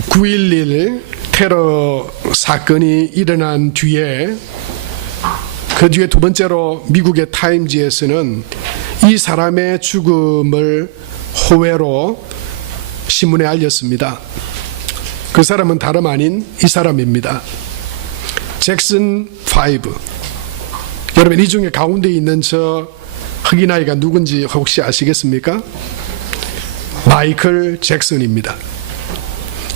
9.11 테러 사건이 일어난 뒤에 그 뒤에 두 번째로 미국의 타임지에서는 이 사람의 죽음을 호외로 신문에 알렸습니다. 그 사람은 다름 아닌 이 사람입니다. 잭슨 5. 여러분, 이 중에 가운데 있는 저 흑인 아이가 누군지 혹시 아시겠습니까? 마이클 잭슨입니다.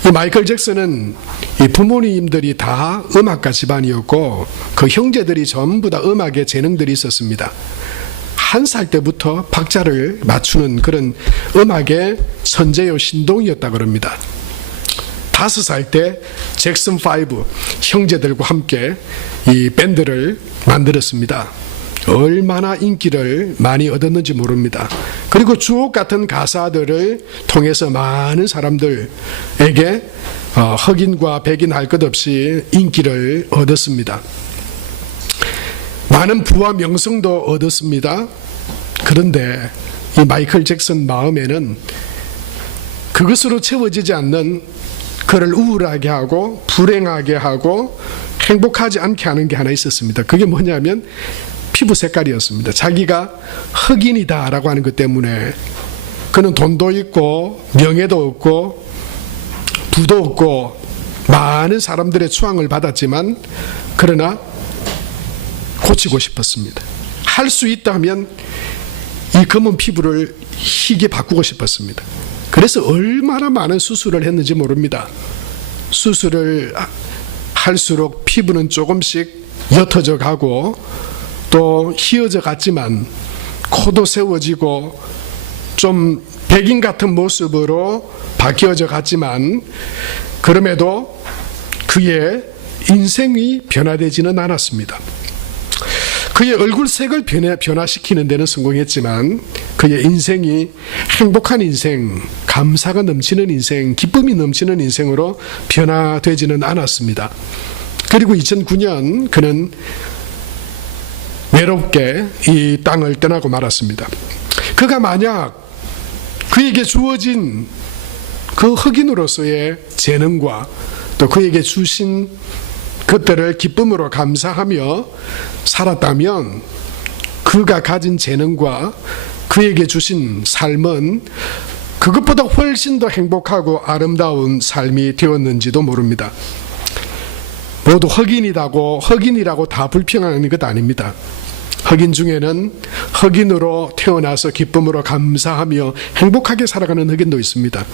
이 마이클 잭슨은 이 부모님들이 다 음악가 집안이었고 그 형제들이 전부 다 음악에 재능들이 있었습니다. 1살 때부터 박자를 맞추는 그런 음악의 천재요 신동이었다 그럽니다. 5살 때 잭슨 5 형제들과 함께 이 밴드를 만들었습니다. 얼마나 인기를 많이 얻었는지 모릅니다. 그리고 주옥 같은 가사들을 통해서 많은 사람들에게 흑인과 백인 할 것 없이 인기를 얻었습니다. 많은 부와 명성도 얻었습니다. 그런데 이 마이클 잭슨 마음에는 그것으로 채워지지 않는 그를 우울하게 하고 불행하게 하고 행복하지 않게 하는 게 하나 있었습니다. 그게 뭐냐면 피부 색깔이었습니다. 자기가 흑인이다라고 하는 것 때문에 그는 돈도 있고 명예도 없고 부도 없고 많은 사람들의 추앙을 받았지만 그러나 고치고 싶었습니다. 할 수 있다면 이 검은 피부를 희게 바꾸고 싶었습니다. 그래서 얼마나 많은 수술을 했는지 모릅니다. 수술을 할수록 피부는 조금씩 옅어져 가고 또 희어져 갔지만 코도 세워지고 좀 백인 같은 모습으로 바뀌어져 갔지만 그럼에도 그의 인생이 변화되지는 않았습니다. 그의 얼굴색을 변화시키는 데는 성공했지만 그의 인생이 행복한 인생, 감사가 넘치는 인생, 기쁨이 넘치는 인생으로 변화되지는 않았습니다. 그리고 2009년 그는 외롭게 이 땅을 떠나고 말았습니다. 그가 만약 그에게 주어진 그 흑인으로서의 재능과 또 그에게 주신 그들을 기쁨으로 감사하며 살았다면 그가 가진 재능과 그에게 주신 삶은 그것보다 훨씬 더 행복하고 아름다운 삶이 되었는지도 모릅니다. 모두 흑인이라고 다 불평하는 것 아닙니다. 흑인 중에는 흑인으로 태어나서 기쁨으로 감사하며 행복하게 살아가는 흑인도 있습니다.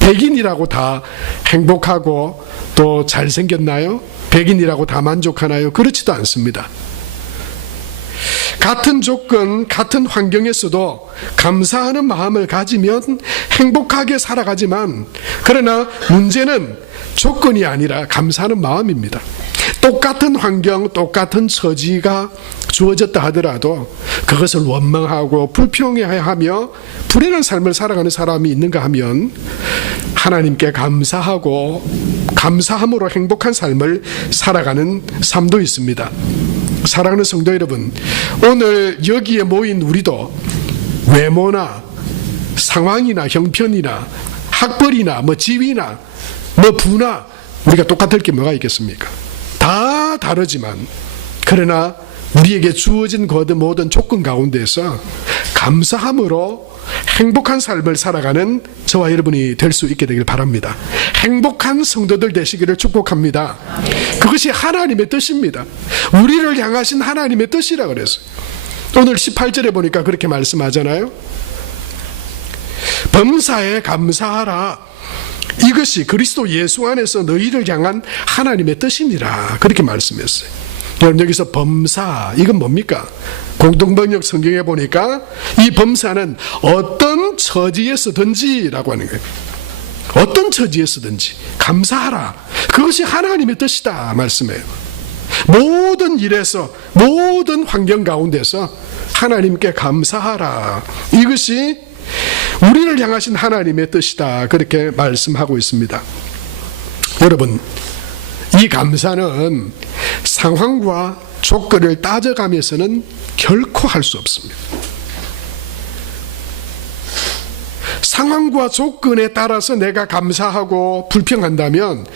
백인이라고 다 행복하고 또 잘생겼나요? 백인이라고 다 만족하나요? 그렇지도 않습니다. 같은 조건, 같은 환경에서도 감사하는 마음을 가지면 행복하게 살아가지만 그러나 문제는 조건이 아니라 감사하는 마음입니다. 똑같은 환경, 똑같은 처지가 주어졌다 하더라도 그것을 원망하고 불평해하며 불행한 삶을 살아가는 사람이 있는가 하면 하나님께 감사하고 감사함으로 행복한 삶을 살아가는 삶도 있습니다. 사랑하는 성도 여러분, 오늘 여기에 모인 우리도 외모나 상황이나 형편이나 학벌이나 지위나 부나 우리가 똑같을 게 뭐가 있겠습니까? 다 다르지만 그러나 우리에게 주어진 그 모든 조건 가운데서 감사함으로 행복한 삶을 살아가는 저와 여러분이 될 수 있게 되길 바랍니다. 행복한 성도들 되시기를 축복합니다. 그것이 하나님의 뜻입니다. 우리를 향하신 하나님의 뜻이라 그랬어요. 오늘 18절에 보니까 그렇게 말씀하잖아요. 범사에 감사하라. 이것이 그리스도 예수 안에서 너희를 향한 하나님의 뜻이니라. 그렇게 말씀했어요. 여러분, 여기서 범사, 이건 뭡니까? 공동번역 성경에 보니까 이 범사는 어떤 처지에서든지 라고 하는 거예요. 어떤 처지에서든지 감사하라. 그것이 하나님의 뜻이다 말씀해요. 모든 일에서, 모든 환경 가운데서 하나님께 감사하라. 이것이 우리를 향하신 하나님의 뜻이다. 그렇게 말씀하고 있습니다. 여러분, 이 감사는 상황과 조건을 따져가면서는 결코 할 수 없습니다. 상황과 조건에 따라서 내가 감사하고 불평한다면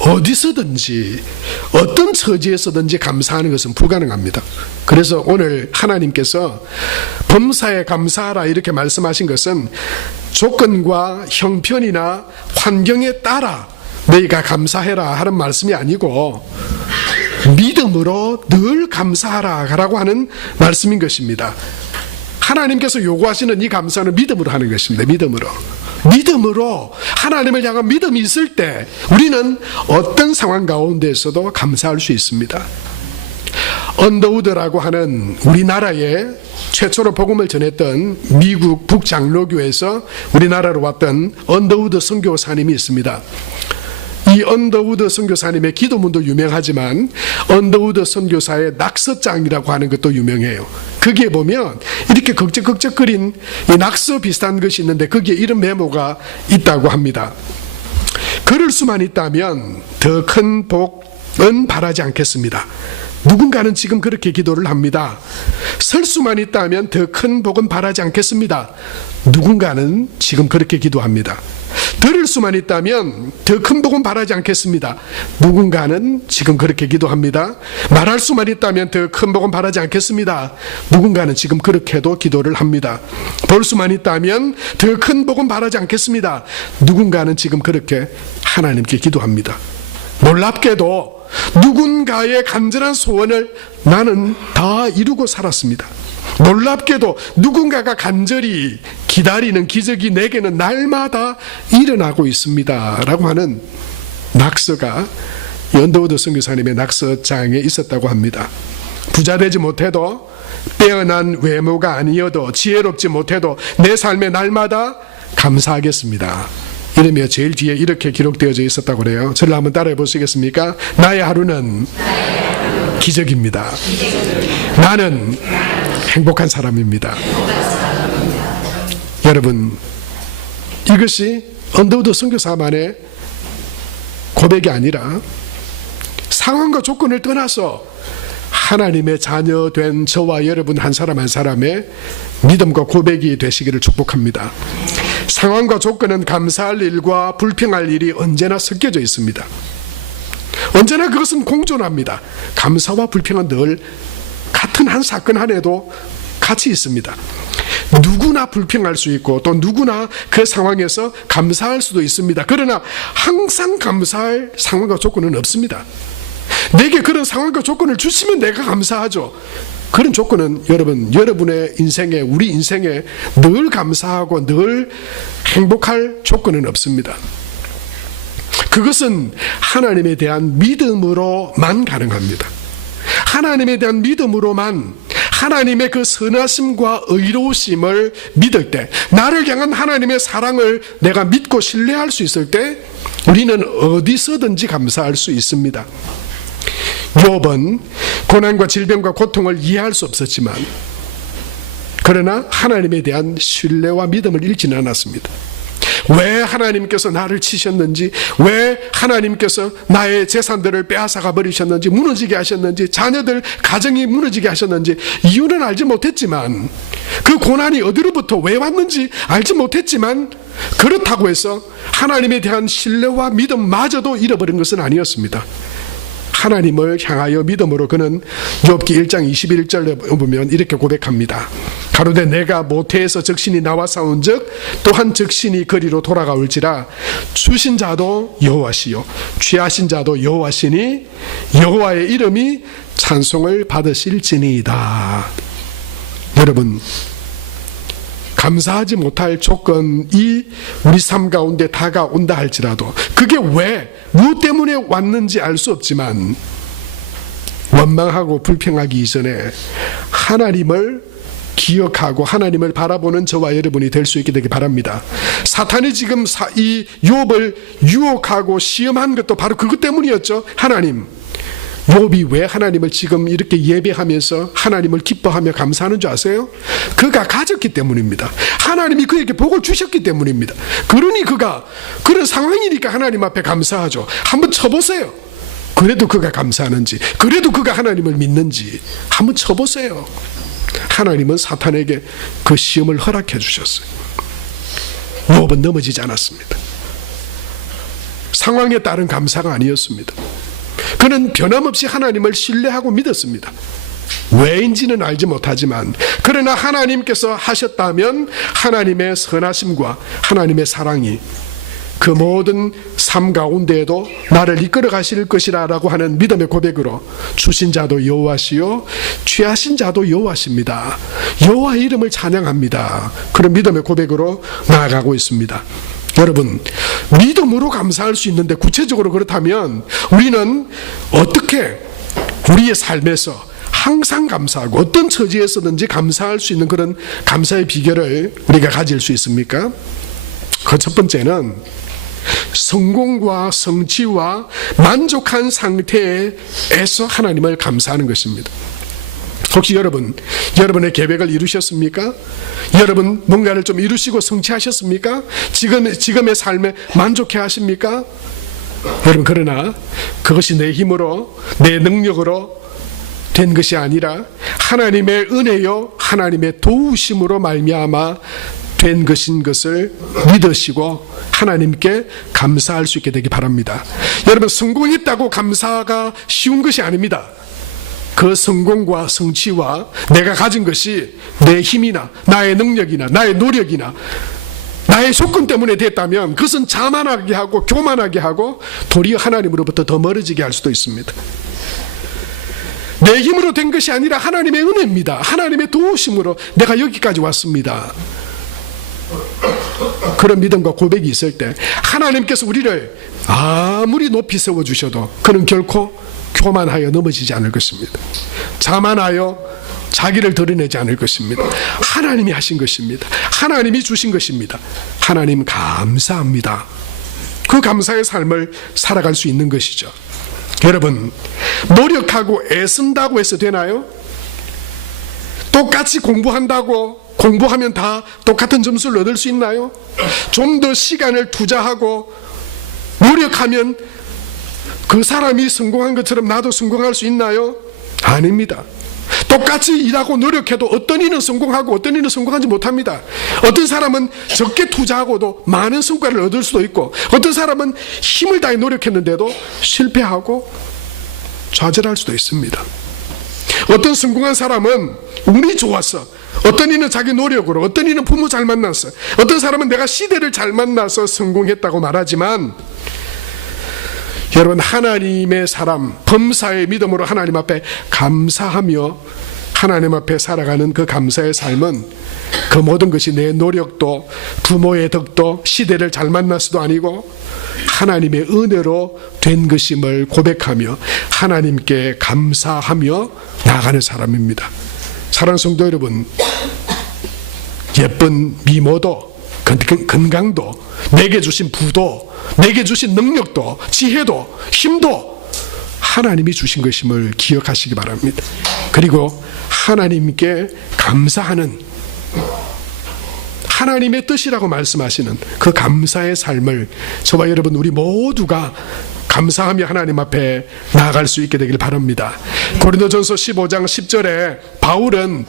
어디서든지 어떤 처지에서든지 감사하는 것은 불가능합니다. 그래서 오늘 하나님께서 범사에 감사하라 이렇게 말씀하신 것은 조건과 형편이나 환경에 따라 너희가 감사해라 하는 말씀이 아니고 믿음으로 늘 감사하라라고 하는 말씀인 것입니다. 하나님께서 요구하시는 이 감사는 믿음으로 하는 것입니다. 믿음으로 하나님을 향한 믿음이 있을 때 우리는 어떤 상황 가운데에서도 감사할 수 있습니다. 언더우드라고 하는 우리나라에 최초로 복음을 전했던 미국 북장로교에서 우리나라로 왔던 언더우드 선교사님이 있습니다. 이 언더우드 선교사님의 기도문도 유명하지만 언더우드 선교사의 낙서장이라고 하는 것도 유명해요. 거기에 보면 이렇게 극적극적거린 이 낙서 비슷한 것이 있는데 거기에 이런 메모가 있다고 합니다. 걸을 수만 있다면 더 큰 복은 바라지 않겠습니다. 누군가는 지금 그렇게 기도를 합니다. 설 수만 있다면 더 큰 복은 바라지 않겠습니다. 누군가는 지금 그렇게 기도합니다. 들을 수만 있다면 더 큰 복은 바라지 않겠습니다. 누군가는 지금 그렇게 기도합니다. 말할 수만 있다면 더 큰 복은 바라지 않겠습니다. 누군가는 지금 그렇게도 기도를 합니다. 볼 수만 있다면 더 큰 복은 바라지 않겠습니다. 누군가는 지금 그렇게 하나님께 기도합니다. 놀랍게도 누군가의 간절한 소원을 나는 다 이루고 살았습니다. 놀랍게도 누군가가 간절히 기다리는 기적이 내게는 날마다 일어나고 있습니다 라고 하는 낙서가 언더우드 선교사님의 낙서장에 있었다고 합니다. 부자 되지 못해도 빼어난 외모가 아니어도 지혜롭지 못해도 내 삶의 날마다 감사하겠습니다 이러며 제일 뒤에 이렇게 기록되어져 있었다고 그래요. 저를 한번 따라해 보시겠습니까? 나의 하루는 기적입니다. 나는 행복한 사람입니다. 여러분, 이것이 언더우드 선교사만의 고백이 아니라 상황과 조건을 떠나서 하나님의 자녀 된 저와 여러분 한 사람 한 사람의 믿음과 고백이 되시기를 축복합니다. 상황과 조건은 감사할 일과 불평할 일이 언제나 섞여져 있습니다. 언제나 그것은 공존합니다. 감사와 불평은 늘 같은 한 사건 안에도 같이 있습니다. 누구나 불평할 수 있고 또 누구나 그 상황에서 감사할 수도 있습니다. 그러나 항상 감사할 상황과 조건은 없습니다. 내게 그런 상황과 조건을 주시면 내가 감사하죠. 그런 조건은 여러분의 인생에, 우리 인생에 늘 감사하고 늘 행복할 조건은 없습니다. 그것은 하나님에 대한 믿음으로만 가능합니다. 하나님에 대한 믿음으로만 하나님의 그 선하심과 의로우심을 믿을 때, 나를 향한 하나님의 사랑을 내가 믿고 신뢰할 수 있을 때 우리는 어디서든지 감사할 수 있습니다. 욥은 고난과 질병과 고통을 이해할 수 없었지만 그러나 하나님에 대한 신뢰와 믿음을 잃지는 않았습니다. 왜 하나님께서 나를 치셨는지, 왜 하나님께서 나의 재산들을 빼앗아가 버리셨는지, 무너지게 하셨는지, 자녀들 가정이 무너지게 하셨는지 이유는 알지 못했지만, 그 고난이 어디로부터 왜 왔는지 알지 못했지만, 그렇다고 해서 하나님에 대한 신뢰와 믿음마저도 잃어버린 것은 아니었습니다. 하나님을 향하여 믿음으로 그는 욥기 1장 21절에 보면 이렇게 고백합니다. 가로되 내가 모태에서 적신이 나와 싸운즉 또한 적신이 거리로 돌아가올지라 주신 자도 여호와시요 취하신 자도 여호와시니 여호와의 이름이 찬송을 받으실지니이다. 여러분, 감사하지 못할 조건이 우리 삶 가운데 다가온다 할지라도 그게 왜, 무엇 때문에 왔는지 알 수 없지만 원망하고 불평하기 이전에 하나님을 기억하고 하나님을 바라보는 저와 여러분이 될 수 있게 되길 바랍니다. 사탄이 지금 이 욥을 유혹하고 시험한 것도 바로 그것 때문이었죠. 하나님, 욥이 왜 하나님을 지금 이렇게 예배하면서 하나님을 기뻐하며 감사하는 줄 아세요? 그가 가졌기 때문입니다. 하나님이 그에게 복을 주셨기 때문입니다. 그러니 그가 그런 상황이니까 하나님 앞에 감사하죠. 한번 쳐보세요. 그래도 그가 감사하는지, 그래도 그가 하나님을 믿는지 한번 쳐보세요. 하나님은 사탄에게 그 시험을 허락해 주셨어요. 욥은 넘어지지 않았습니다. 상황에 따른 감사가 아니었습니다. 그는 변함없이 하나님을 신뢰하고 믿었습니다. 왜인지는 알지 못하지만 그러나 하나님께서 하셨다면 하나님의 선하심과 하나님의 사랑이 그 모든 삶 가운데에도 나를 이끌어 가실 것이라 라고 하는 믿음의 고백으로 주신 자도 여호와시요 취하신 자도 여호와십니다. 여호와의 이름을 찬양합니다. 그런 믿음의 고백으로 나아가고 있습니다. 여러분, 믿음으로 감사할 수 있는데 구체적으로 그렇다면 우리는 어떻게 우리의 삶에서 항상 감사하고 어떤 처지에서든지 감사할 수 있는 그런 감사의 비결을 우리가 가질 수 있습니까? 그 첫 번째는 성공과 성취와 만족한 상태에서 하나님을 감사하는 것입니다. 혹시 여러분의 계획을 이루셨습니까? 여러분 뭔가를 좀 이루시고 성취하셨습니까? 지금의 삶에 만족해 하십니까? 여러분, 그러나 그것이 내 힘으로 내 능력으로 된 것이 아니라 하나님의 은혜요 하나님의 도우심으로 말미암아 된 것인 것을 믿으시고 하나님께 감사할 수 있게 되기 바랍니다. 여러분, 성공했다고 감사가 쉬운 것이 아닙니다. 그 성공과 성취와 내가 가진 것이 내 힘이나 나의 능력이나 나의 노력이나 나의 조건 때문에 됐다면 그것은 자만하게 하고 교만하게 하고 도리어 하나님으로부터 더 멀어지게 할 수도 있습니다. 내 힘으로 된 것이 아니라 하나님의 은혜입니다. 하나님의 도우심으로 내가 여기까지 왔습니다. 그런 믿음과 고백이 있을 때 하나님께서 우리를 아무리 높이 세워주셔도 그는 결코 교만하여 넘어지지 않을 것입니다. 자만하여 자기를 드러내지 않을 것입니다. 하나님이 하신 것입니다. 하나님이 주신 것입니다. 하나님 감사합니다. 그 감사의 삶을 살아갈 수 있는 것이죠. 여러분, 노력하고 애쓴다고 해서 되나요? 똑같이 공부하면 다 똑같은 점수를 얻을 수 있나요? 좀 더 시간을 투자하고 노력하면 그 사람이 성공한 것처럼 나도 성공할 수 있나요? 아닙니다. 똑같이 일하고 노력해도 어떤 이는 성공하고 어떤 이는 성공하지 못합니다. 어떤 사람은 적게 투자하고도 많은 성과를 얻을 수도 있고 어떤 사람은 힘을 다해 노력했는데도 실패하고 좌절할 수도 있습니다. 어떤 성공한 사람은 운이 좋았어. 어떤 이는 자기 노력으로, 어떤 이는 부모 잘 만났어. 어떤 사람은 내가 시대를 잘 만나서 성공했다고 말하지만 여러분, 하나님의 사람, 범사의 믿음으로 하나님 앞에 감사하며 하나님 앞에 살아가는 그 감사의 삶은 그 모든 것이 내 노력도 부모의 덕도 시대를 잘 만나서도 아니고 하나님의 은혜로 된 것임을 고백하며 하나님께 감사하며 나아가는 사람입니다. 사랑하는 성도 여러분, 예쁜 미모도 건강도 내게 주신 부도 내게 주신 능력도 지혜도 힘도 하나님이 주신 것임을 기억하시기 바랍니다. 그리고 하나님께 감사하는 하나님의 뜻이라고 말씀하시는 그 감사의 삶을 저와 여러분 우리 모두가 감사하며 하나님 앞에 나아갈 수 있게 되길 바랍니다. 고린도전서 15장 10절에 바울은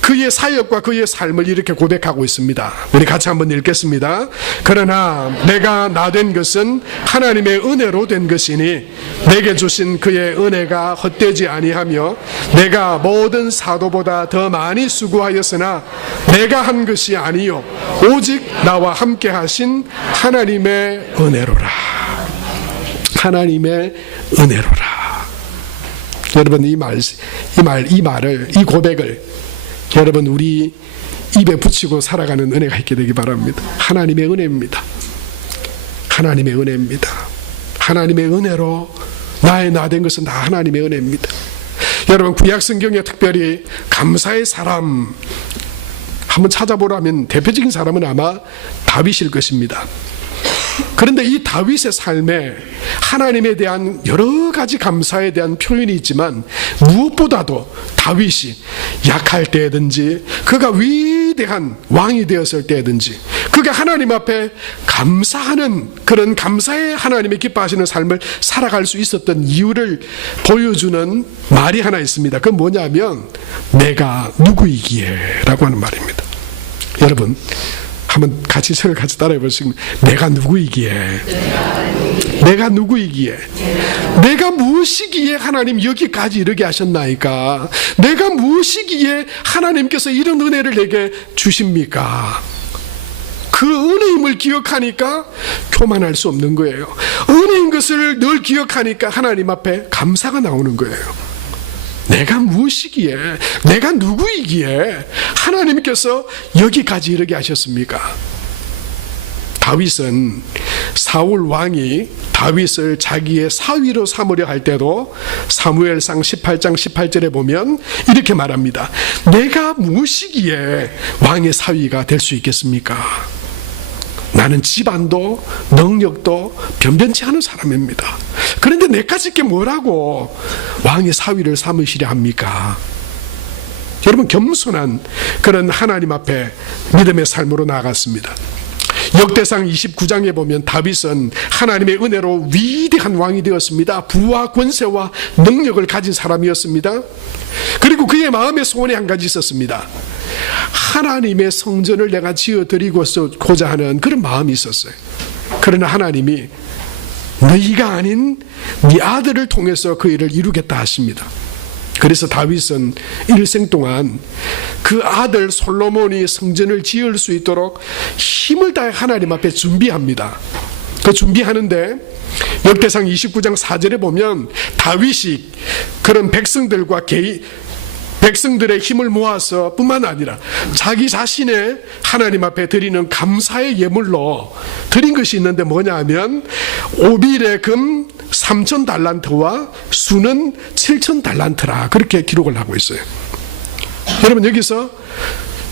그의 사역과 그의 삶을 이렇게 고백하고 있습니다. 우리 같이 한번 읽겠습니다. 그러나 내가 나 된 것은 하나님의 은혜로 된 것이니 내게 주신 그의 은혜가 헛되지 아니하며 내가 모든 사도보다 더 많이 수고하였으나 내가 한 것이 아니요 오직 나와 함께 하신 하나님의 은혜로라. 하나님의 은혜로라. 여러분, 이 고백을 여러분 우리 입에 붙이고 살아가는 은혜가 있게 되기 바랍니다. 하나님의 은혜입니다. 하나님의 은혜입니다. 하나님의 은혜로 나의 나 된 것은 다 하나님의 은혜입니다. 여러분, 구약 성경에 특별히 감사의 사람 한번 찾아보라면 대표적인 사람은 아마 다윗일 것입니다. 그런데 이 다윗의 삶에 하나님에 대한 여러 가지 감사에 대한 표현이 있지만 무엇보다도 다윗이 약할 때든지 그가 위대한 왕이 되었을 때든지 그가 하나님 앞에 감사하는 그런 감사의 하나님의 기뻐하시는 삶을 살아갈 수 있었던 이유를 보여주는 말이 하나 있습니다. 그건 뭐냐면 내가 누구이기에 라고 하는 말입니다. 여러분, 한번 같이 저를 같이 따라해 보시면, 내가 누구이기에, 내가 누구이기에, 내가 무엇이기에 하나님 여기까지 이르게 하셨나이까? 내가 무엇이기에 하나님께서 이런 은혜를 내게 주십니까? 그 은혜임을 기억하니까 교만할 수 없는 거예요. 은혜인 것을 늘 기억하니까 하나님 앞에 감사가 나오는 거예요. 내가 무엇이기에, 내가 누구이기에 하나님께서 여기까지 이르게 하셨습니까? 다윗은 사울 왕이 다윗을 자기의 사위로 삼으려 할 때도 사무엘상 18장 18절에 보면 이렇게 말합니다. 내가 무엇이기에 왕의 사위가 될 수 있겠습니까? 나는 집안도 능력도 변변치 않은 사람입니다. 그런데 내까지 게 뭐라고 왕의 사위를 삼으시려 합니까? 여러분, 겸손한 그런 하나님 앞에 믿음의 삶으로 나아갔습니다. 역대상 29장에 보면 다윗은 하나님의 은혜로 위대한 왕이 되었습니다. 부와 권세와 능력을 가진 사람이었습니다. 그리고 그의 마음의 소원이 한 가지 있었습니다. 하나님의 성전을 내가 지어드리고자 하는 그런 마음이 있었어요. 그러나 하나님이 너희가 아닌 네 아들을 통해서 그 일을 이루겠다 하십니다. 그래서 다윗은 일생 동안 그 아들 솔로몬이 성전을 지을 수 있도록 힘을 다해 하나님 앞에 준비합니다. 그 준비하는데 역대상 29장 4절에 보면 다윗이 그런 백성들의 힘을 모아서 뿐만 아니라 자기 자신의 하나님 앞에 드리는 감사의 예물로 드린 것이 있는데 뭐냐 하면 오빌의 금 3,000달란트와 수는 7,000달란트라 그렇게 기록을 하고 있어요. 여러분, 여기서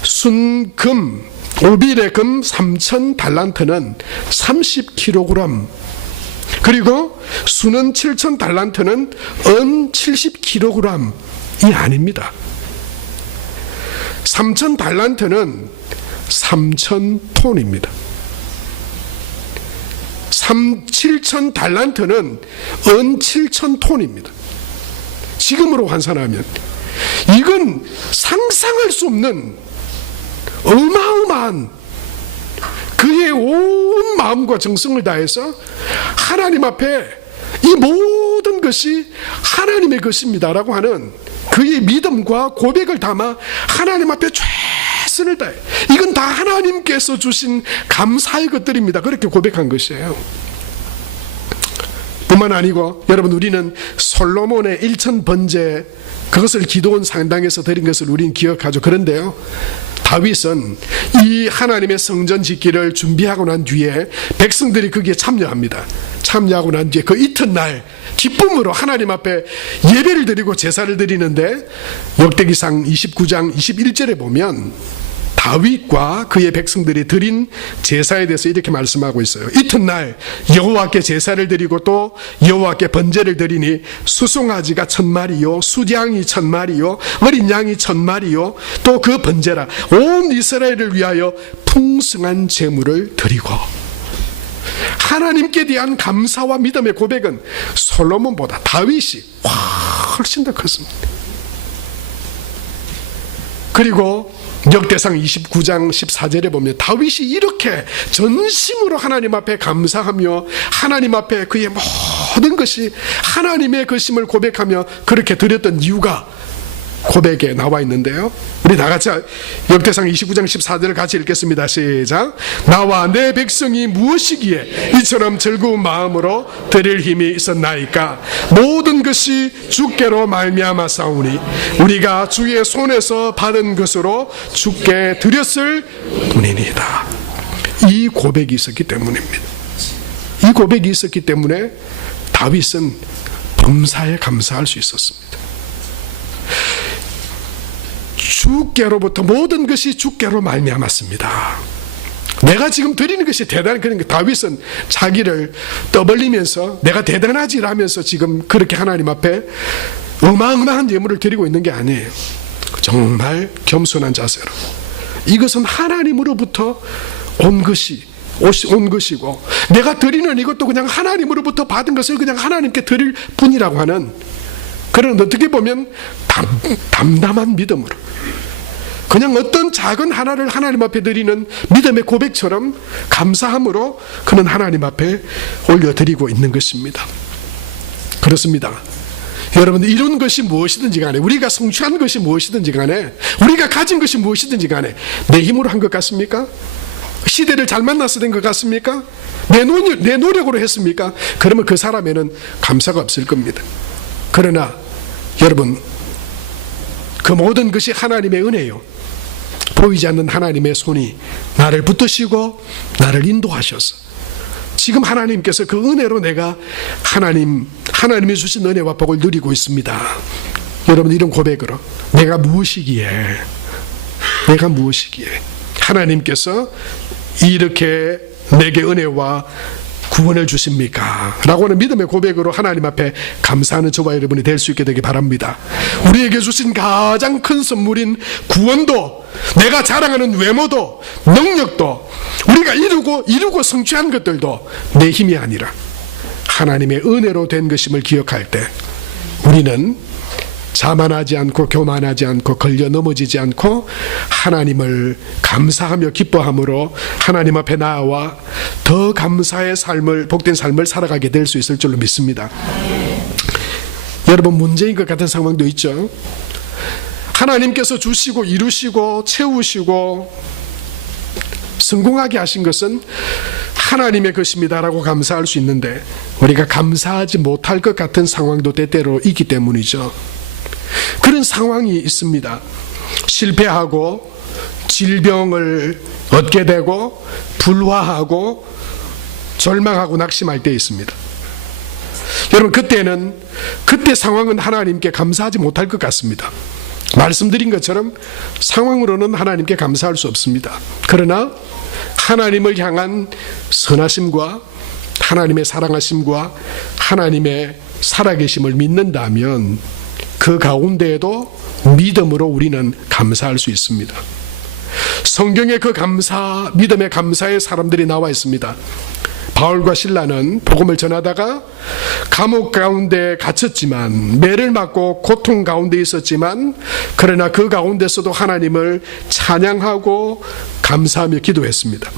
순금 오빌의 금 3,000달란트는 30kg, 그리고 수는 7,000달란트는 은 70kg이 아닙니다. 3,000달란트는 3,000톤입니다. 7,000달란트는 은 7,000톤입니다. 지금으로 환산하면 이건 상상할 수 없는 어마어마한 그의 온 마음과 정성을 다해서 하나님 앞에 이 모든 것이 하나님의 것입니다라고 하는 그의 믿음과 고백을 담아 하나님 앞에 최선을 다해, 이건 다 하나님께서 주신 감사의 것들입니다, 그렇게 고백한 것이에요. 뿐만 아니고 여러분, 우리는 솔로몬의 1,000번제 그것을 기도원 상당에서 드린 것을 우리는 기억하죠. 그런데요, 다윗은 이 하나님의 성전 짓기를 준비하고 난 뒤에 백성들이 거기에 참여합니다. 참여하고 난 뒤에 그 이튿날 기쁨으로 하나님 앞에 예배를 드리고 제사를 드리는데 역대기상 29장 21절에 보면 다윗과 그의 백성들이 드린 제사에 대해서 이렇게 말씀하고 있어요. 이튿날 여호와께 제사를 드리고 또 여호와께 번제를 드리니 수송아지가 1,000마리요 수양이 1,000마리요 어린 양이 1,000마리요 또 그 번제라 온 이스라엘을 위하여 풍성한 제물을 드리고. 하나님께 대한 감사와 믿음의 고백은 솔로몬보다 다윗이 훨씬 더 컸습니다. 그리고 역대상 29장 14절에 보면 다윗이 이렇게 전심으로 하나님 앞에 감사하며 하나님 앞에 그의 모든 것이 하나님의 것임을 고백하며 그렇게 드렸던 이유가 고백에 나와 있는데요, 우리 다같이 역대상 29장 14절을 같이 읽겠습니다. 시작. 나와 내 백성이 무엇이기에 이처럼 즐거운 마음으로 드릴 힘이 있었나이까? 모든 것이 주께로 말미암았사오니 우리가 주의 손에서 받은 것으로 주께 드렸을 뿐이니이다. 이 고백이 있었기 때문입니다. 이 고백이 있었기 때문에 다윗은 범사에 감사할 수 있었습니다. 주께로부터 모든 것이 주께로 말미암았습니다. 내가 지금 드리는 것이 대단한, 그러니까 다윗은 자기를 떠벌리면서 내가 대단하지라면서 지금 그렇게 하나님 앞에 어마어마한 예물을 드리고 있는 게 아니에요. 정말 겸손한 자세로 이것은 하나님으로부터 온 것이고 내가 드리는 이것도 그냥 하나님으로부터 받은 것을 그냥 하나님께 드릴 뿐이라고 하는 그런, 어떻게 보면 담담한 믿음으로 그냥 어떤 작은 하나를 하나님 앞에 드리는 믿음의 고백처럼 감사함으로 그는 하나님 앞에 올려드리고 있는 것입니다. 그렇습니다. 여러분, 이룬 것이 무엇이든지 간에, 우리가 성취한 것이 무엇이든지 간에, 우리가 가진 것이 무엇이든지 간에 내 힘으로 한 것 같습니까? 시대를 잘 만나서 된 것 같습니까? 내 노력으로 했습니까? 그러면 그 사람에는 감사가 없을 겁니다. 그러나 여러분, 그 모든 것이 하나님의 은혜요, 보이지 않는 하나님의 손이 나를 붙드시고 나를 인도하셔서 지금 하나님께서 그 은혜로 내가 하나님이 주신 은혜와 복을 누리고 있습니다. 여러분, 이런 고백으로 내가 무엇이기에 하나님께서 이렇게 내게 은혜와 구원을 주십니까? 라고 하는 믿음의 고백으로 하나님 앞에 감사하는 저와 여러분이 될 수 있게 되기 바랍니다. 우리에게 주신 가장 큰 선물인 구원도, 내가 자랑하는 외모도, 능력도, 우리가 이루고 성취한 것들도 내 힘이 아니라 하나님의 은혜로 된 것임을 기억할 때 우리는 자만하지 않고 교만하지 않고 걸려 넘어지지 않고 하나님을 감사하며 기뻐함으로 하나님 앞에 나아와 더 감사의 삶을, 복된 삶을 살아가게 될 수 있을 줄로 믿습니다. 여러분, 문제인 것 같은 상황도 있죠. 하나님께서 주시고 이루시고 채우시고 성공하게 하신 것은 하나님의 것입니다라고 감사할 수 있는데 우리가 감사하지 못할 것 같은 상황도 때때로 있기 때문이죠. 그런 상황이 있습니다. 실패하고 질병을 얻게 되고 불화하고 절망하고 낙심할 때 있습니다. 여러분, 그때 상황은 하나님께 감사하지 못할 것 같습니다. 말씀드린 것처럼 상황으로는 하나님께 감사할 수 없습니다. 그러나 하나님을 향한 선하심과 하나님의 사랑하심과 하나님의 살아계심을 믿는다면 그 가운데에도 믿음으로 우리는 감사할 수 있습니다. 성경에 그 믿음의 감사의 사람들이 나와 있습니다. 바울과 실라는 복음을 전하다가 감옥 가운데 갇혔지만, 매를 맞고 고통 가운데 있었지만, 그러나 그 가운데서도 하나님을 찬양하고 감사하며 기도했습니다.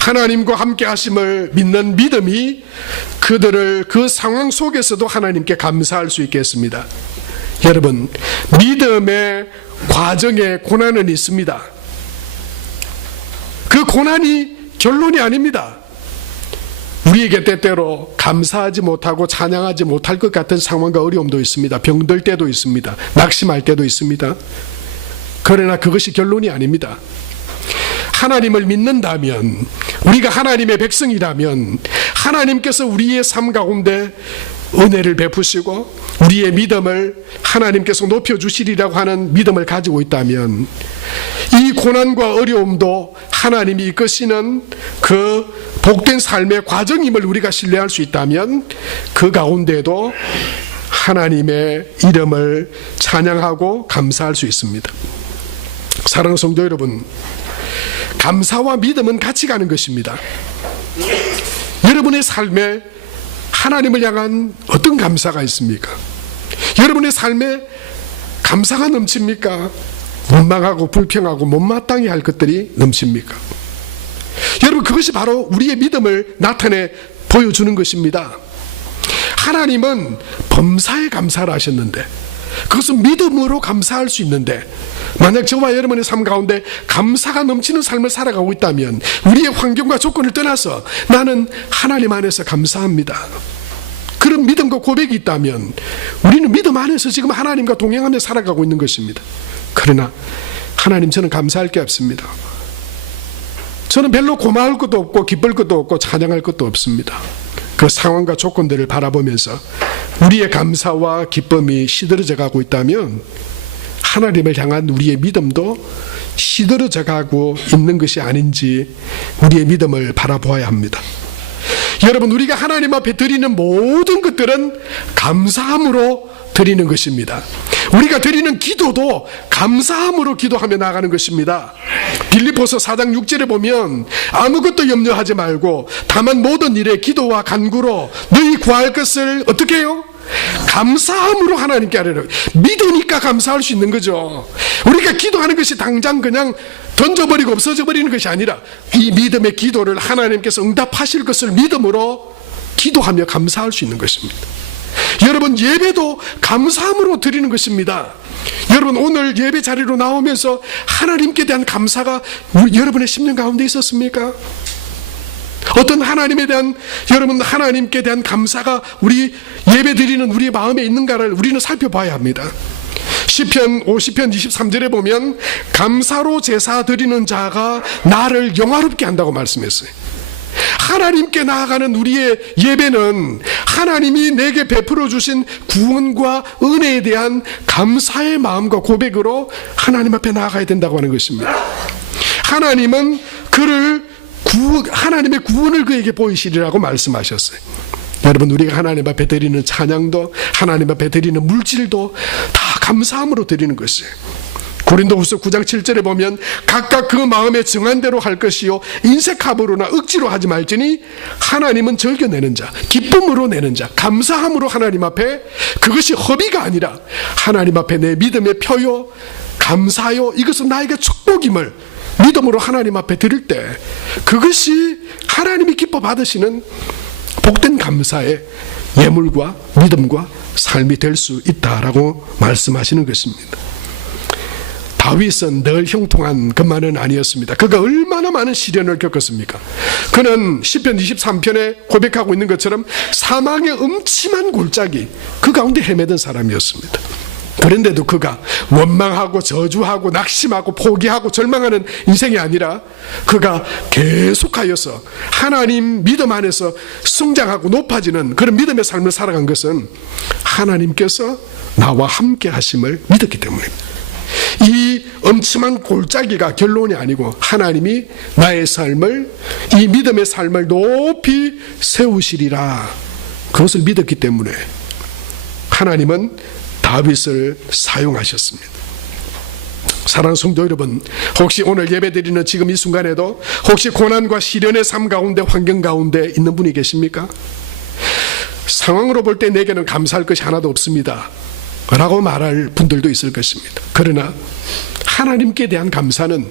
하나님과 함께 하심을 믿는 믿음이 그들을 그 상황 속에서도 하나님께 감사할 수 있게 했습니다. 여러분, 믿음의 과정에 고난은 있습니다. 그 고난이 결론이 아닙니다. 우리에게 때때로 감사하지 못하고 찬양하지 못할 것 같은 상황과 어려움도 있습니다. 병들 때도 있습니다. 낙심할 때도 있습니다. 그러나 그것이 결론이 아닙니다. 하나님을 믿는다면, 우리가 하나님의 백성이라면 하나님께서 우리의 삶 가운데 은혜를 베푸시고 우리의 믿음을 하나님께서 높여주시리라고 하는 믿음을 가지고 있다면, 이 고난과 어려움도 하나님이 이끄시는 그 복된 삶의 과정임을 우리가 신뢰할 수 있다면 그 가운데도 하나님의 이름을 찬양하고 감사할 수 있습니다. 사랑하는 성도 여러분, 감사와 믿음은 같이 가는 것입니다. 여러분의 삶에 하나님을 향한 어떤 감사가 있습니까? 여러분의 삶에 감사가 넘칩니까? 원망하고 불평하고 못마땅히 할 것들이 넘칩니까? 여러분, 그것이 바로 우리의 믿음을 나타내 보여주는 것입니다. 하나님은 범사에 감사를 하셨는데, 그것은 믿음으로 감사할 수 있는데, 만약 저와 여러분의 삶 가운데 감사가 넘치는 삶을 살아가고 있다면, 우리의 환경과 조건을 떠나서 나는 하나님 안에서 감사합니다, 그런 믿음과 고백이 있다면 우리는 믿음 안에서 지금 하나님과 동행하며 살아가고 있는 것입니다. 그러나 하나님, 저는 감사할 게 없습니다. 저는 별로 고마울 것도 없고 기쁠 것도 없고 찬양할 것도 없습니다. 그 상황과 조건들을 바라보면서 우리의 감사와 기쁨이 시들어져 가고 있다면 하나님을 향한 우리의 믿음도 시들어져 가고 있는 것이 아닌지 우리의 믿음을 바라보아야 합니다. 여러분, 우리가 하나님 앞에 드리는 모든 것들은 감사함으로 드리는 것입니다. 우리가 드리는 기도도 감사함으로 기도하며 나가는 것입니다. 빌립보서 4장 6절에 보면 아무것도 염려하지 말고 다만 모든 일에 기도와 간구로 너희 구할 것을 어떻게 해요? 감사함으로 하나님께 아뢰라. 믿으니까 감사할 수 있는 거죠. 우리가 기도하는 것이 당장 그냥 던져버리고 없어져 버리는 것이 아니라 이 믿음의 기도를 하나님께서 응답하실 것을 믿음으로 기도하며 감사할 수 있는 것입니다. 여러분, 예배도 감사함으로 드리는 것입니다. 여러분, 오늘 예배 자리로 나오면서 하나님께 대한 감사가 여러분의 심령 가운데 있었습니까? 어떤 하나님에 대한, 여러분, 하나님께 대한 감사가 우리 예배 드리는 우리의 마음에 있는가를 우리는 살펴봐야 합니다. 시편 50편 23절에 보면 감사로 제사 드리는 자가 나를 영화롭게 한다고 말씀했어요. 하나님께 나아가는 우리의 예배는 하나님이 내게 베풀어 주신 구원과 은혜에 대한 감사의 마음과 고백으로 하나님 앞에 나아가야 된다고 하는 것입니다. 하나님은 하나님의 구원을 그에게 보이시리라고 말씀하셨어요. 여러분, 우리가 하나님 앞에 드리는 찬양도, 하나님 앞에 드리는 물질도 다 감사함으로 드리는 것이에요. 고린도후서 9장 7절에 보면 각각 그 마음에 정한 대로 할 것이요 인색함으로나 억지로 하지 말지니 하나님은 즐겨내는 자, 기쁨으로 내는 자, 감사함으로 하나님 앞에, 그것이 허비가 아니라 하나님 앞에 내 믿음의 표요, 감사요, 이것은 나에게 축복임을 믿음으로 하나님 앞에 드릴 때 그것이 하나님이 기뻐 받으시는 복된 감사의 예물과 믿음과 삶이 될 수 있다라고 말씀하시는 것입니다. 다윗은 늘 형통한 것만은 아니었습니다. 그가 얼마나 많은 시련을 겪었습니까? 그는 시편 23편에 고백하고 있는 것처럼 사망의 음침한 골짜기 그 가운데 헤매던 사람이었습니다. 그런데도 그가 원망하고 저주하고 낙심하고 포기하고 절망하는 인생이 아니라 그가 계속하여서 하나님 믿음 안에서 성장하고 높아지는 그런 믿음의 삶을 살아간 것은 하나님께서 나와 함께 하심을 믿었기 때문입니다. 이 엄침한 골짜기가 결론이 아니고 하나님이 나의 삶을, 이 믿음의 삶을 높이 세우시리라, 그것을 믿었기 때문에 하나님은 다윗을 사용하셨습니다. 사랑하는 성도 여러분, 혹시 오늘 예배드리는 지금 이 순간에도 혹시 고난과 시련의 삶 가운데, 환경 가운데 있는 분이 계십니까? 상황으로 볼 때 내게는 감사할 것이 하나도 없습니다 라고 말할 분들도 있을 것입니다. 그러나 하나님께 대한 감사는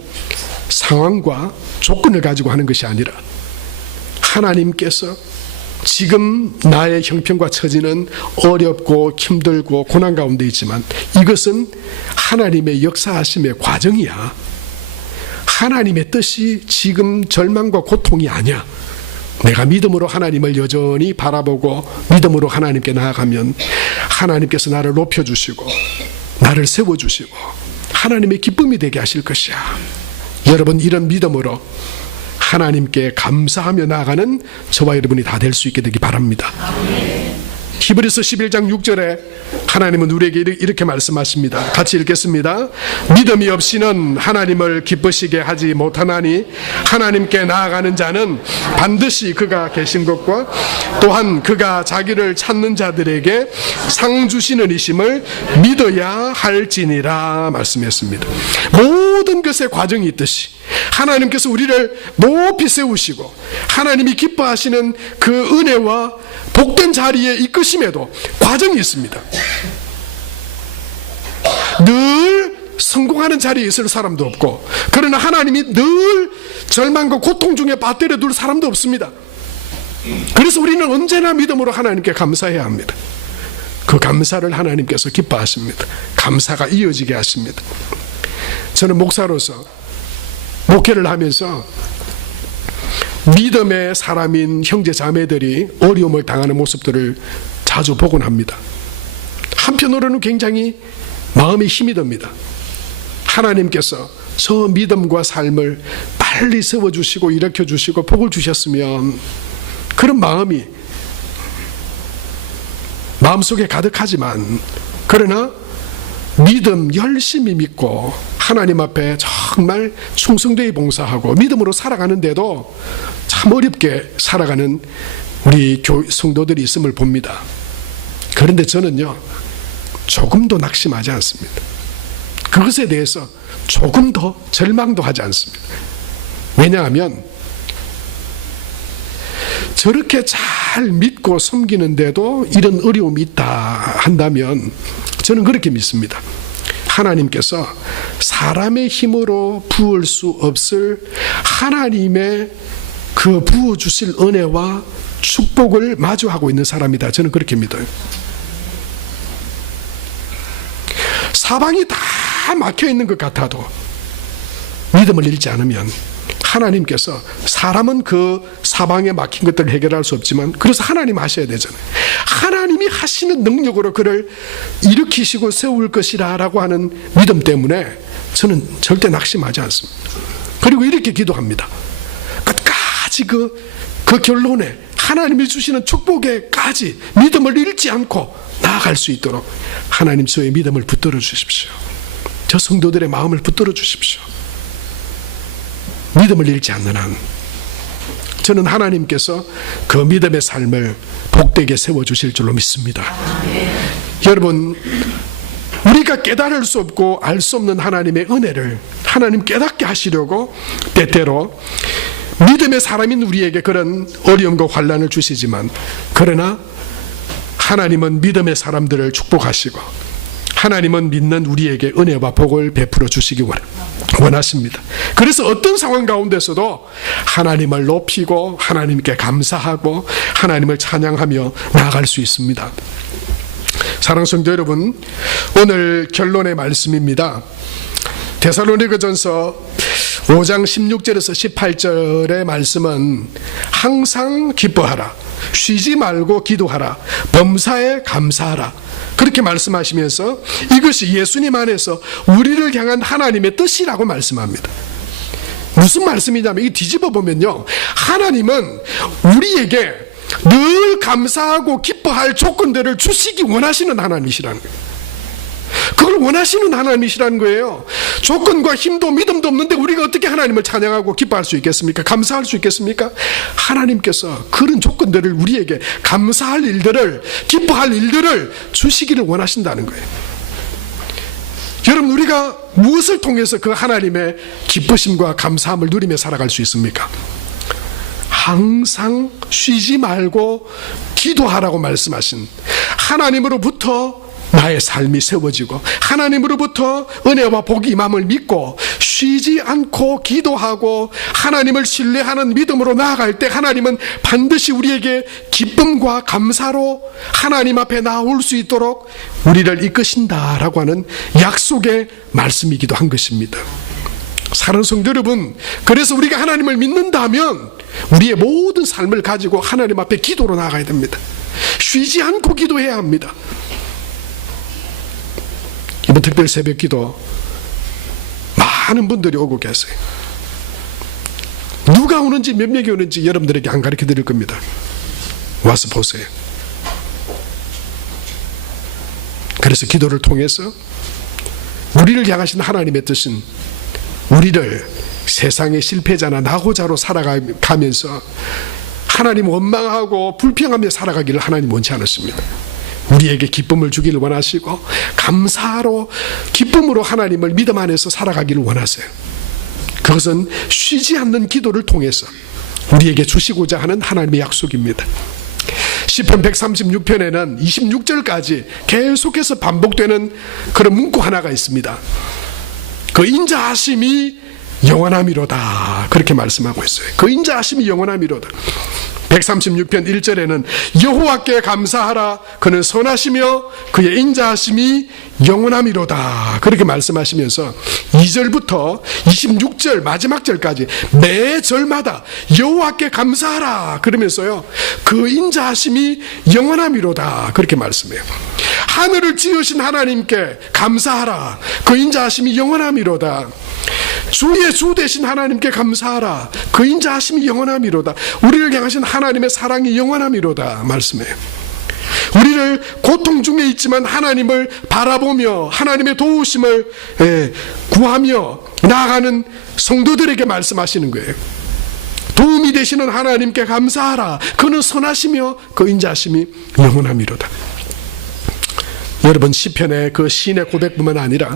상황과 조건을 가지고 하는 것이 아니라 하나님께서 지금 나의 형편과 처지는 어렵고 힘들고 고난 가운데 있지만 이것은 하나님의 역사하심의 과정이야. 하나님의 뜻이 지금 절망과 고통이 아니야. 내가 믿음으로 하나님을 여전히 바라보고 믿음으로 하나님께 나아가면 하나님께서 나를 높여주시고 나를 세워주시고 하나님의 기쁨이 되게 하실 것이야. 여러분, 이런 믿음으로 하나님께 감사하며 나아가는 저와 여러분이 다 될 수 있게 되기 바랍니다. 히브리서 11장 6절에 하나님은 우리에게 이렇게 말씀하십니다. 같이 읽겠습니다. 믿음이 없이는 하나님을 기쁘시게 하지 못하나니 하나님께 나아가는 자는 반드시 그가 계신 것과 또한 그가 자기를 찾는 자들에게 상 주시는 이심을 믿어야 할지니라 말씀했습니다. 모든 것에 과정이 있듯이 하나님께서 우리를 높이 세우시고 하나님이 기뻐하시는 그 은혜와 복된 자리에 이끄심에도 과정이 있습니다. 늘 성공하는 자리에 있을 사람도 없고, 그러나 하나님이 늘 절망과 고통 중에 빠뜨려 둘 사람도 없습니다. 그래서 우리는 언제나 믿음으로 하나님께 감사해야 합니다. 그 감사를 하나님께서 기뻐하십니다. 감사가 이어지게 하십니다. 저는 목사로서 목회를 하면서 믿음의 사람인 형제 자매들이 어려움을 당하는 모습들을 자주 보곤 합니다. 한편으로는 굉장히 마음에 힘이 듭니다. 하나님께서 저 믿음과 삶을 빨리 세워주시고 일으켜주시고 복을 주셨으면, 그런 마음이 마음속에 가득하지만, 그러나 믿음 열심히 믿고 하나님 앞에 정말 충성되이 봉사하고 믿음으로 살아가는데도 참 어렵게 살아가는 우리 성도들이 있음을 봅니다. 그런데 저는요, 조금도 낙심하지 않습니다. 그것에 대해서 조금 더 절망도 하지 않습니다. 왜냐하면 저렇게 잘 믿고 섬기는데도 이런 어려움이 있다 한다면 저는 그렇게 믿습니다. 하나님께서 사람의 힘으로 부을 수 없을 하나님의 그 부어주실 은혜와 축복을 마주하고 있는 사람이다. 저는 그렇게 믿어요. 사방이 다 막혀 있는 것 같아도 믿음을 잃지 않으면 하나님께서, 사람은 그 사방에 막힌 것들을 해결할 수 없지만 그래서 하나님 하셔야 되잖아요. 하나님이 하시는 능력으로 그를 일으키시고 세울 것이라 라고 하는 믿음 때문에 저는 절대 낙심하지 않습니다. 그리고 이렇게 기도합니다. 끝까지 그 결론에 하나님이 주시는 축복에까지 믿음을 잃지 않고 나아갈 수 있도록 하나님 저의 믿음을 붙들어 주십시오. 저 성도들의 마음을 붙들어 주십시오. 믿음을 잃지 않는 한 저는 하나님께서 그 믿음의 삶을 복되게 세워주실 줄로 믿습니다. 여러분, 우리가 깨달을 수 없고 알 수 없는 하나님의 은혜를 하나님 깨닫게 하시려고 때때로 믿음의 사람인 우리에게 그런 어려움과 환난을 주시지만, 그러나 하나님은 믿음의 사람들을 축복하시고 하나님은 믿는 우리에게 은혜와 복을 베풀어 주시기 원하십니다. 그래서 어떤 상황 가운데서도 하나님을 높이고 하나님께 감사하고 하나님을 찬양하며 나아갈 수 있습니다. 사랑하는 성도 여러분, 오늘 결론의 말씀입니다. 데살로니가전서 5장 16절에서 18절의 말씀은 항상 기뻐하라, 쉬지 말고 기도하라, 범사에 감사하라, 그렇게 말씀하시면서 이것이 예수님 안에서 우리를 향한 하나님의 뜻이라고 말씀합니다. 무슨 말씀이냐면, 이 뒤집어 보면요, 하나님은 우리에게 늘 감사하고 기뻐할 조건들을 주시기 원하시는 하나님이시라는 거예요. 그걸 원하시는 하나님이시라는 거예요. 조건과 힘도 믿음도 없는데 우리가 어떻게 하나님을 찬양하고 기뻐할 수 있겠습니까? 감사할 수 있겠습니까? 하나님께서 그런 조건들을, 우리에게 감사할 일들을, 기뻐할 일들을 주시기를 원하신다는 거예요. 여러분, 우리가 무엇을 통해서 그 하나님의 기쁘심과 감사함을 누리며 살아갈 수 있습니까? 항상 쉬지 말고 기도하라고 말씀하신 하나님으로부터 나의 삶이 세워지고 하나님으로부터 은혜와 복이 임함을 믿고 쉬지 않고 기도하고 하나님을 신뢰하는 믿음으로 나아갈 때 하나님은 반드시 우리에게 기쁨과 감사로 하나님 앞에 나올 수 있도록 우리를 이끄신다라고 하는 약속의 말씀이기도 한 것입니다. 사랑하는 성도 여러분, 그래서 우리가 하나님을 믿는다면 우리의 모든 삶을 가지고 하나님 앞에 기도로 나아가야 됩니다. 쉬지 않고 기도해야 합니다. 이번 특별 새벽 기도 많은 분들이 오고 계세요. 누가 오는지 몇 명이 오는지 여러분들에게 안 가르쳐 드릴 겁니다. 와서 보세요. 그래서 기도를 통해서 우리를 향하신 하나님의 뜻은 우리를 세상의 실패자나 낙오자로 살아가면서 하나님 원망하고 불평하며 살아가기를 하나님 원치 않았습니다. 우리에게 기쁨을 주기를 원하시고 감사로 기쁨으로 하나님을 믿음 안에서 살아가기를 원하세요. 그것은 쉬지 않는 기도를 통해서 우리에게 주시고자 하는 하나님의 약속입니다. 시편 136편에는 26절까지 계속해서 반복되는 그런 문구 하나가 있습니다. 그 인자하심이 영원함이로다, 그렇게 말씀하고 있어요. 그 인자하심이 영원함이로다. 136편 1절에는 여호와께 감사하라, 그는 선하시며 그의 인자하심이 영원함이로다, 그렇게 말씀하시면서 2절부터 26절 마지막 절까지 매 절마다 여호와께 감사하라 그러면서요, 그 인자하심이 영원함이로다, 그렇게 말씀해요. 하늘을 지으신 하나님께 감사하라, 그 인자하심이 영원함이로다. 주의 주 되신 하나님께 감사하라, 그 인자하심이 영원함이로다. 우리를 향하신 하나님의 사랑이 영원함이로다 말씀해요. 우리를 고통 중에 있지만 하나님을 바라보며 하나님의 도우심을 구하며 나아가는 성도들에게 말씀하시는 거예요. 도움이 되시는 하나님께 감사하라, 그는 선하시며 그 인자하심이 영원함이로다. 여러분, 시편의 그 시인의 고백뿐만 아니라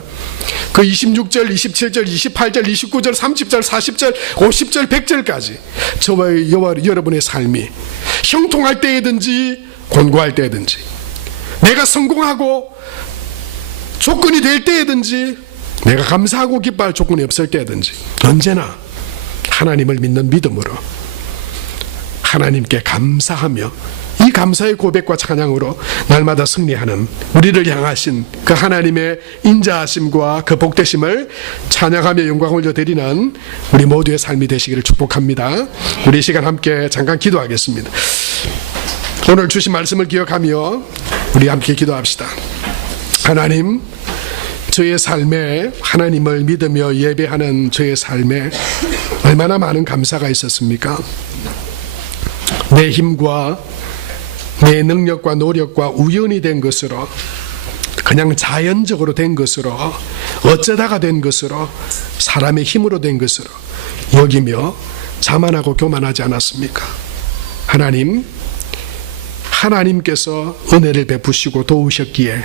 그 26절, 27절, 28절, 29절, 30절, 40절, 50절, 100절까지 저와 여러분의 삶이 형통할 때든지 곤고할 때든지, 내가 성공하고 조건이 될 때든지, 내가 감사하고 기뻐할 조건이 없을 때든지 언제나 하나님을 믿는 믿음으로 하나님께 감사하며 이 감사의 고백과 찬양으로 날마다 승리하는 우리를 향하신 그 하나님의 인자하심과 그 복되심을 찬양하며 영광 올려드리는 우리 모두의 삶이 되시기를 축복합니다. 우리 이 시간 함께 잠깐 기도하겠습니다. 오늘 주신 말씀을 기억하며 우리 함께 기도합시다. 하나님, 저의 삶에 하나님을 믿으며 예배하는 저의 삶에 얼마나 많은 감사가 있었습니까? 내 힘과 내 능력과 노력과 우연이 된 것으로, 그냥 자연적으로 된 것으로, 어쩌다가 된 것으로, 사람의 힘으로 된 것으로 여기며 자만하고 교만하지 않았습니까? 하나님, 하나님께서 은혜를 베푸시고 도우셨기에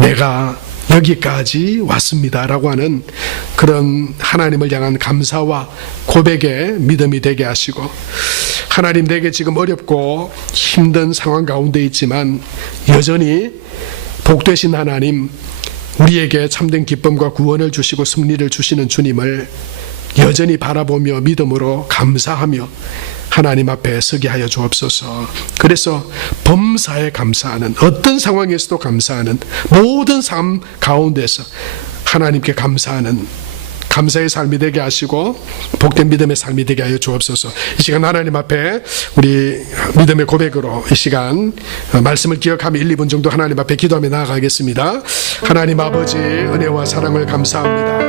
내가 여기까지 왔습니다 라고 하는 그런 하나님을 향한 감사와 고백의 믿음이 되게 하시고, 하나님, 내게 지금 어렵고 힘든 상황 가운데 있지만 여전히 복되신 하나님, 우리에게 참된 기쁨과 구원을 주시고 승리를 주시는 주님을 여전히 바라보며 믿음으로 감사하며 하나님 앞에 서게 하여 주옵소서. 그래서 범사에 감사하는, 어떤 상황에서도 감사하는, 모든 삶 가운데서 하나님께 감사하는 감사의 삶이 되게 하시고 복된 믿음의 삶이 되게 하여 주옵소서. 이 시간 하나님 앞에 우리 믿음의 고백으로 이 시간 말씀을 기억하며 1, 2분 정도 하나님 앞에 기도하며 나아가겠습니다. 하나님 아버지, 은혜와 사랑을 감사합니다.